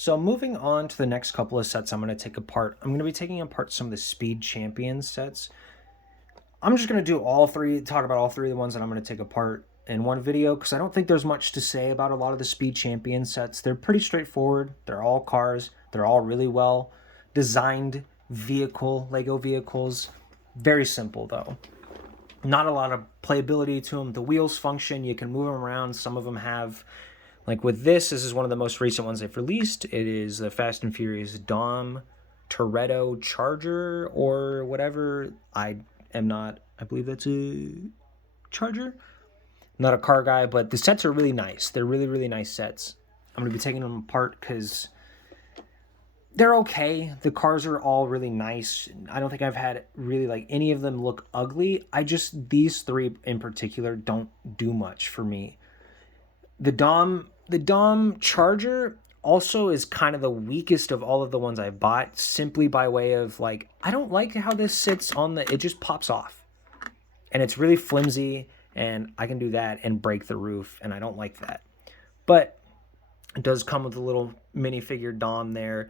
So moving on to the next couple of sets I'm going to take apart. I'm going to be taking apart some of the Speed Champion sets. I'm just going to do all three, talk about all three of the ones that I'm going to take apart in one video because I don't think there's much to say about a lot of the Speed Champion sets. They're pretty straightforward. They're all cars. They're all really well designed Lego vehicles. Very simple though. Not a lot of playability to them. The wheels function. You can move them around. Some of them have, like with this is one of the most recent ones they've released. It is the Fast and Furious Dom Toretto Charger or whatever. I believe that's a Charger. Not a car guy, but the sets are really nice. They're really, really nice sets. I'm going to be taking them apart because they're okay. The cars are all really nice. I don't think I've had really like any of them look ugly. These three in particular don't do much for me. The Dom Charger also is kind of the weakest of all of the ones I bought, simply by way of like, I don't like how this sits on it just pops off. And it's really flimsy, and I can do that and break the roof, and I don't like that. But it does come with a little minifigure Dom there.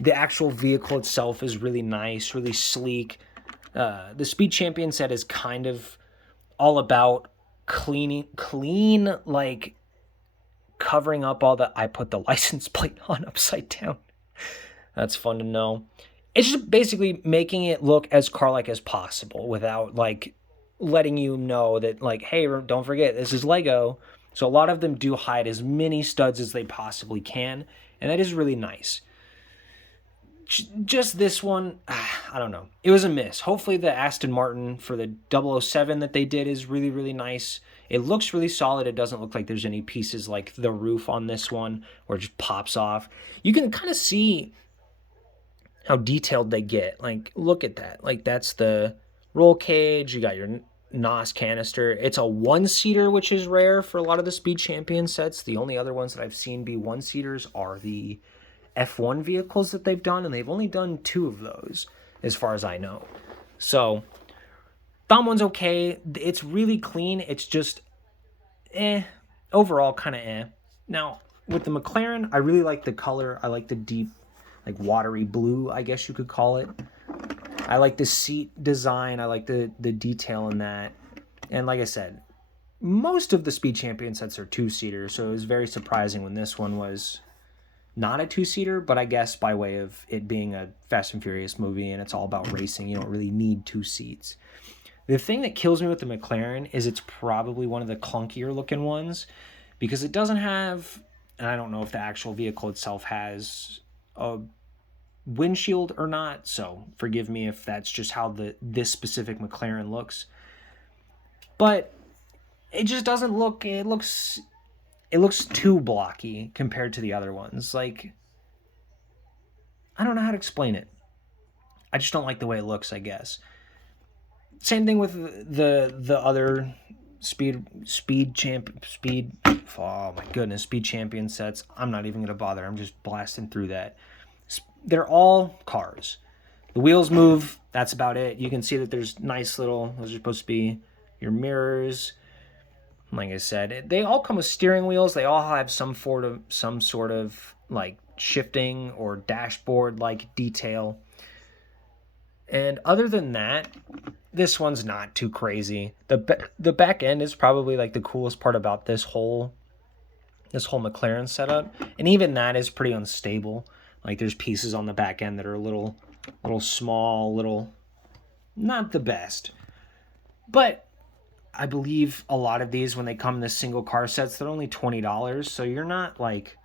The actual vehicle itself is really nice, really sleek. The Speed Champion set is kind of all about clean, like covering up I put the license plate on upside down. That's fun to know. It's just basically making it look as car-like as possible without like letting you know that like, hey, don't forget, this is Lego. So a lot of them do hide as many studs as they possibly can, and that is really nice. Just this one, I don't know. It was a miss. Hopefully the Aston Martin for the 007 that they did is really, really nice. It looks really solid. It doesn't look like there's any pieces like the roof on this one where it just pops off. You can kind of see how detailed they get. Like, look at that. Like, that's the roll cage. You got your NOS canister. It's a one-seater, which is rare for a lot of the Speed Champion sets. The only other ones that I've seen be one-seaters are the F1 vehicles that they've done, and they've only done 2 of those, as far as I know. So, Dom one's okay. It's really clean. It's just, overall kind of. Now, with the McLaren, I really like the color. I like the deep, like watery blue, I guess you could call it. I like the seat design. I like the detail in that. And like I said, most of the Speed Champion sets are 2-seaters, so it was very surprising when this one was not a 2-seater, but I guess by way of it being a Fast and Furious movie and it's all about racing, you don't really need 2 seats. The thing that kills me with the McLaren is it's probably one of the clunkier looking ones because it doesn't have, and I don't know if the actual vehicle itself has a windshield or not, so forgive me if that's just how this specific McLaren looks. But it just doesn't look, it looks too blocky compared to the other ones. Like, I don't know how to explain it. I just don't like the way it looks, I guess. Same thing with the other speed champion sets. I'm not even going to bother. I'm just blasting through that. They're all cars. The wheels move. That's about it. You can see that there's nice little, those are supposed to be your mirrors. Like I said, they all come with steering wheels. They all have some sort of like shifting or dashboard like detail. And other than that, this one's not too crazy. The back end is probably like the coolest part about this whole McLaren setup, and even that is pretty unstable. Like there's pieces on the back end that are a little small, not the best. But I believe a lot of these, when they come in this single car sets, they're only $20. So you're not like,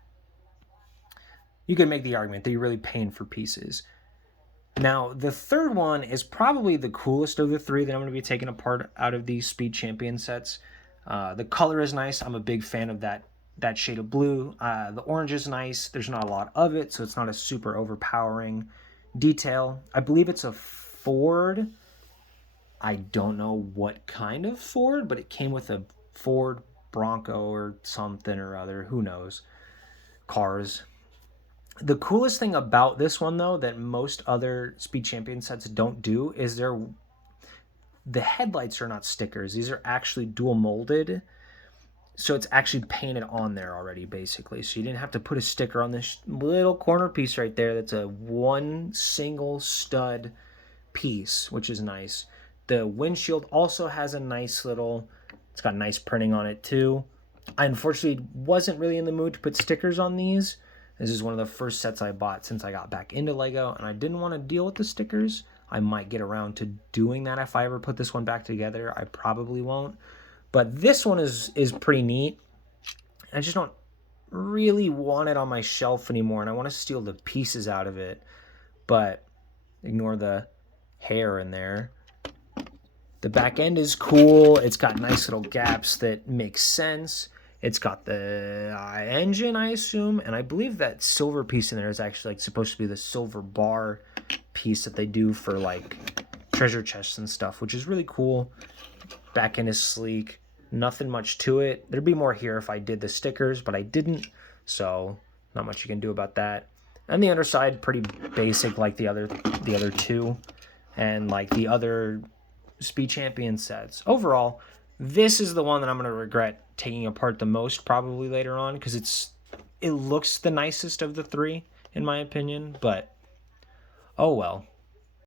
you could make the argument that you're really paying for pieces. Now, the third one is probably the coolest of the 3 that I'm going to be taking apart out of these Speed Champion sets. The color is nice. I'm a big fan of that shade of blue. The orange is nice. There's not a lot of it, so it's not a super overpowering detail. I believe it's a Ford. I don't know what kind of Ford, but it came with a Ford Bronco or something or other. Who knows? Cars. The coolest thing about this one, though, that most other Speed Champion sets don't do is the headlights are not stickers. These are actually dual molded. so it's actually painted on there already, basically. So you didn't have to put a sticker on this little corner piece right there. That's a one single stud piece, which is nice. The windshield also has a nice little, it's got nice printing on it too. I unfortunately wasn't really in the mood to put stickers on these. This is one of the first sets I bought since I got back into Lego, and I didn't want to deal with the stickers. I might get around to doing that if I ever put this one back together. I probably won't. But this one is pretty neat. I just don't really want it on my shelf anymore, and I want to steal the pieces out of it. But ignore the hair in there. The back end is cool. It's got nice little gaps that make sense. It's got the engine, I assume, and I believe that silver piece in there is actually like supposed to be the silver bar piece that they do for like treasure chests and stuff, which is really cool. Back end is sleek. Nothing much to it. There'd be more here if I did the stickers, but I didn't, so not much you can do about that. And the underside, pretty basic like the other two, and like the other Speed Champion sets. Overall, this is the one that I'm going to regret taking apart the most probably later on, because it looks the nicest of the three in my opinion, but oh well.